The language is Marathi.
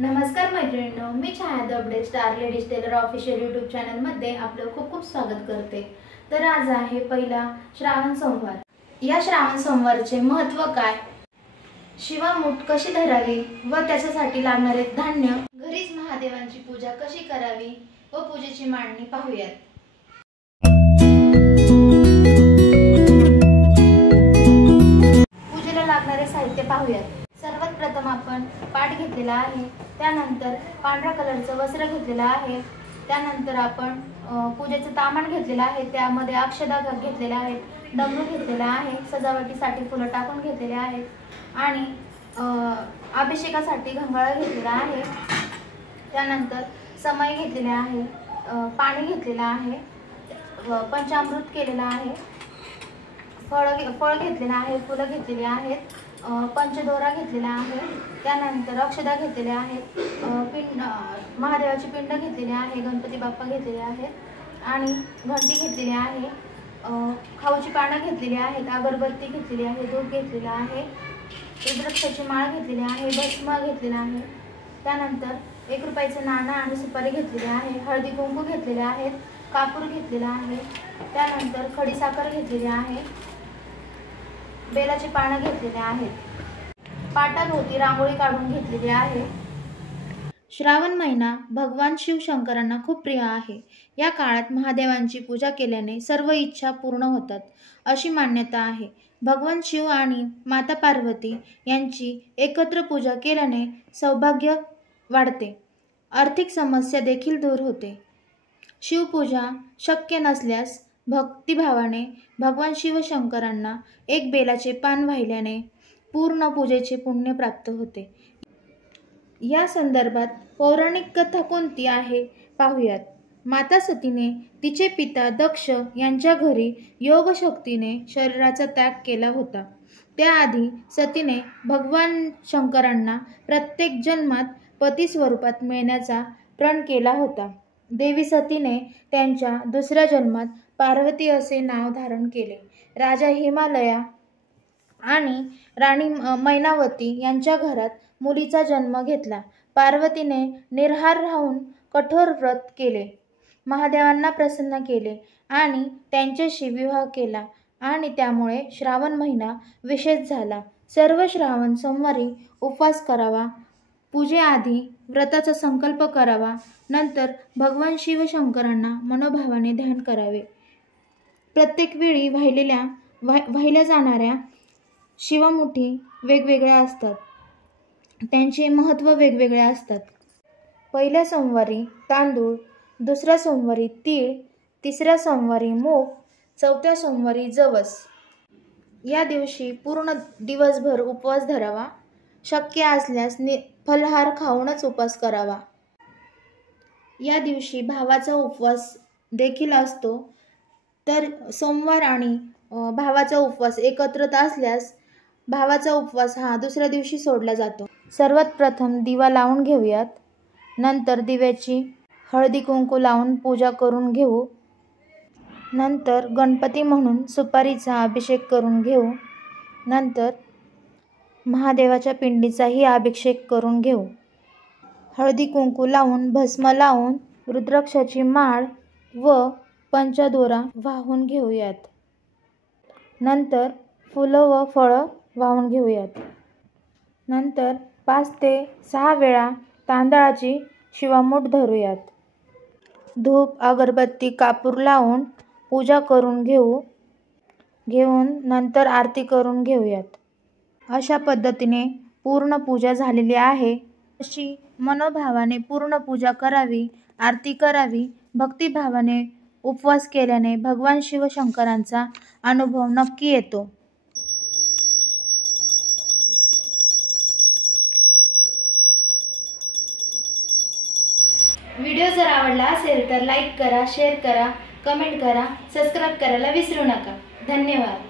नमस्कार मैत्रिणींनो, मी Chhaya Dabade star ladies tailor official YouTube चॅनलमध्ये आपलं खूप खूप स्वागत करते। तर आज आहे पहिला श्रावण सोमवार। या श्रावण सोमवारचे महत्त्व काय, शिवामूठ कशी धरावी व त्याच्यासाठी लागणारे धान्य, घरीच महादेवांची पूजा कशी करावी व पूजेची मांडणी पाहूयात। पूजेला लागणारे साहित्य पाहूयात। सर्वात प्रथम आपण पाट घेतलेला आहे, त्यानंतर पांढऱ्या कलरचं वस्त्र घेतलेलं आहे, त्यानंतर आपण पूजेचं तामान घेतलेलं आहे, त्यामध्ये अक्षदा घेतलेल्या आहेत, डमरू घेतलेला आहे, सजावटीसाठी फुलं टाकून घेतलेले आहेत आणि अभिषेकासाठी घंगाळा घेतलेला आहे, त्यानंतर समय घेतलेले आहे, पाणी घेतलेलं आहे, पंचामृत केलेलं आहे, फळ घेतलेलं आहे, फुलं घेतलेली आहेत, पंचदोरा घेतलेला आहे, त्यानंतर अक्षदा घेतलेल्या आहेत, महादेवाची पिंड घेतलेली आहे, गणपती बाप्पा घेतलेले आहेत आणि घंटी घेतलेली आहे, खाऊची पानं घेतलेली आहेत, अगरबत्ती घेतलेली आहे, धूप घेतलेला आहे, रुद्राक्षाची माळ घेतलेली आहे, भस्म घेतलेला आहे, त्यानंतर 1 रुपयाचं नाणं आणि सुपारी घेतलेली आहे, हळदी कुंकू घेतलेले आहेत, कापूर घेतलेला आहे, त्यानंतर खडीसाखर घेतलेली आहे, बेलाची पानं घेतलेली आहेत, पाटाभोवती रांगोळी काढून घेतलेली आहे। श्रावण महिना भगवान शिव शंकरांना खूप प्रिय आहे। या काळात महादेवांची पूजा केल्याने सर्व इच्छा पूर्ण होतात अशी मान्यता आहे। भगवान शिव आणि माता पार्वती यांची एकत्र पूजा केल्याने सौभाग्य वाढते, आर्थिक समस्या देखील दूर होते। शिवपूजा शक्य नसल्यास भक्तिभावाने भगवान शिवशंकरांना 1 बेलाचे पान वाहिल्याने पूर्ण पूजेचे पुण्य प्राप्त होते। या संदर्भात पौराणिक कथा कोणती आहे पाहूयात। माता सतीने तिचे पिता दक्ष यांच्या घरी योगशक्तीने शरीराचा त्याग केला होता। त्याआधी सतीने भगवान शंकरांना प्रत्येक जन्मात पती स्वरूपात मिळण्याचा प्रण केला होता। देवी सतीने त्यांच्या दुसऱ्या जन्मात पार्वती असे नाव धारण केले। राजा हिमालया आणि राणी मैनावती यांच्या घरात मुलीचा जन्म घेतला। पार्वतीने निराहार राहून कठोर व्रत केले, महादेवांना प्रसन्न केले आणि त्यांच्याशी विवाह केला आणि त्यामुळे श्रावण महिना विशेष झाला। सर्व श्रावण सोमवारी उपवास करावा, पूजेआधी व्रताचा संकल्प करावा, नंतर भगवान शिवशंकरांना मनोभावाने ध्यान करावे। प्रत्येक वेळी वाहिल्या जाणाऱ्या शिवामुठी वेगवेगळ्या असतात, त्यांचे महत्त्व वेगवेगळे असतात। पहिल्या सोमवारी तांदूळ, दुसऱ्या सोमवारी तीळ, तिसऱ्या सोमवारी मूग, चौथ्या सोमवारी जवस। या दिवशी पूर्ण दिवसभर उपवास धरावा, शक्य असल्यास फलाहार खाऊनच उपवास करावा। या दिवशी भावाचा उपवास देखील असतो, तर सोमवार आणि भावाचा उपवास एकत्र असल्यास भावाचा उपवास हा दुसऱ्या दिवशी सोडला जातो। सर्वात प्रथम दिवा लावून घेऊयात, नंतर दिव्याची हळदी कुंकू लावून पूजा करून घेऊ, नंतर गणपती म्हणून सुपारीचा अभिषेक करून घेऊ, नंतर महादेवाच्या पिंडीचाही अभिषेक करून घेऊ। हळदी कुंकू लावून, भस्म लावून, रुद्राक्षाची माळ व पंचदोरा वाहून घेऊयात, नंतर फुलं व फळं वाहून घेऊयात, नंतर 5 ते 6 वेळा तांदळाची शिवामूठ धरूयात, धूप अगरबत्ती कापूर लावून पूजा करून घेऊन नंतर आरती करून घेऊयात। अशा पद्धतीने पूर्ण पूजा झालेली आहे। अशी मनोभावाने पूर्ण पूजा करावी, आरती करावी। भक्तिभावाने उपवास केल्याने भगवान शिवशंकरांचा अनुभव नक्की येतो। व्हिडिओ जर आवडला असेल तर लाईक करा, शेअर करा, कमेंट करा, सबस्क्राईब करायला विसरू नका। धन्यवाद।